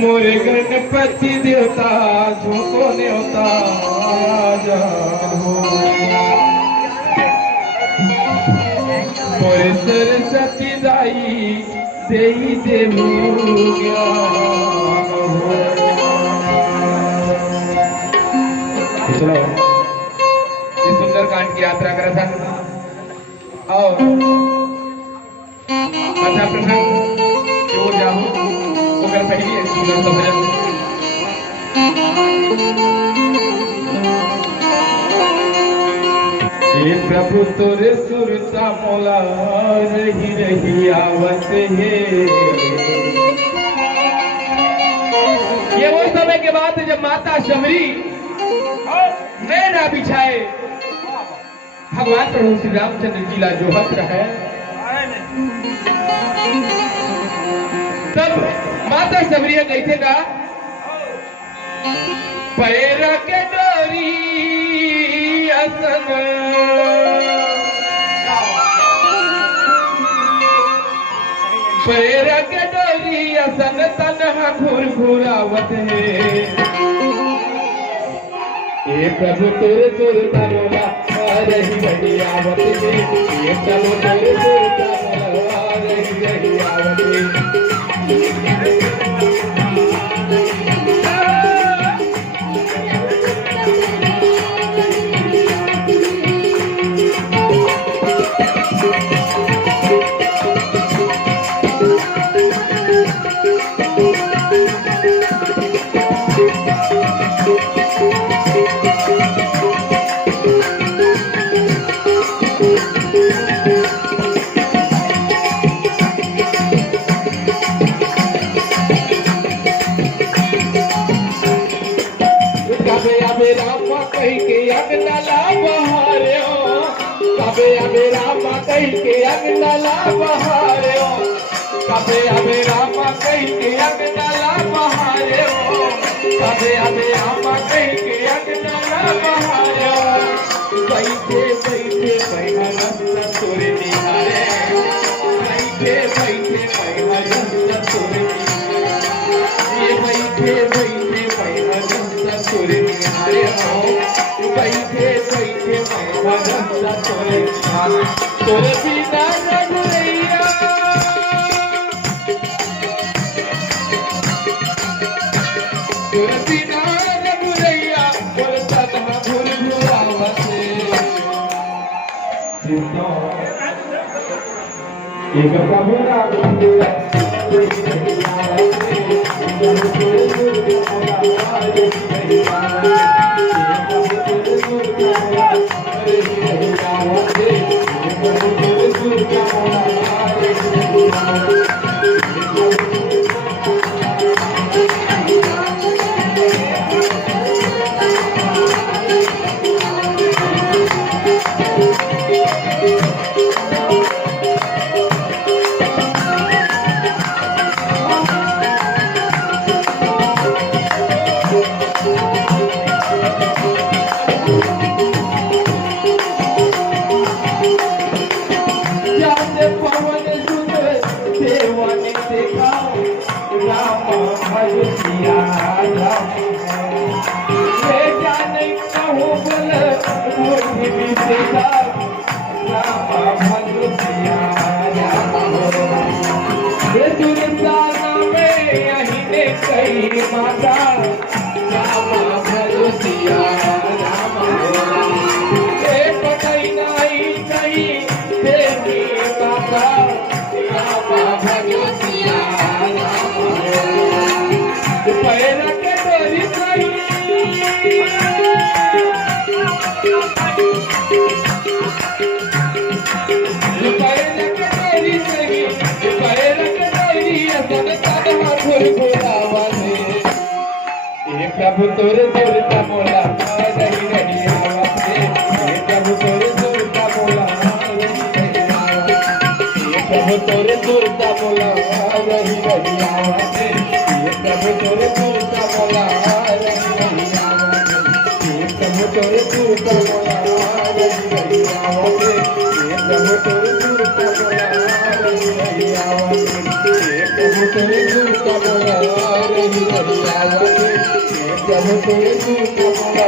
मोरे गणपति देवता झोंको न्योता मोरे सरस्वती दाई देई देवू चलो इस सुंदर कांड की यात्रा करा था और कथा प्रसंग जो जाओ वो कर पहली है सुंदर सा भजन ये प्रभु तोरे सुरता मोला रही रही आवत है। ये वो समय के बाद जब माता शबरी नैना बिछाए भगवान प्रभु श्री रामचंद्र जी ला जो हत्र है तब माता शबरी कैसे का पैर के डोरी असन पैर के डोरी असन तनहा घूर घूरावत है। ये प्रभु तोरे तोरता मोला रही रही आवत है। ये प्रभु तोरे तोरता मोला रही रही आवत है। अबे रामा कही के अगनला बहारे हो कबे अबे रामा कही के अगनला बहारे हो कबे अबे रामा कही के अगनला बहारे हो बैठे बैठे बैठा तोरे निहारे बैठे बैठे बैठा तोरे ये बैठे बैठे बैठा तोरे निहारे हो बैठे बैठे बैठा तोरे तोरे बिना रघुरैया तोरे बिना रघुरैया बोलता था भूल भुलावत एक कबूरा प्रभु तोरे तोरता मोला रही रही आवत है। प्रभु तोरे तोरता मोला प्रभु तोरे तोरता मोला रही रही आवत है। प्रभु तोरे तोरता मोला रही रही आवत है। प्रभु तोरे तोरता मोला रही रही आवत है। प्रभु तोरे तोरता मोला रही रही आवत है। प्रभु तोरे दूर का बोला रही रही आवाज़ प्रभु तोरे दूर का बोला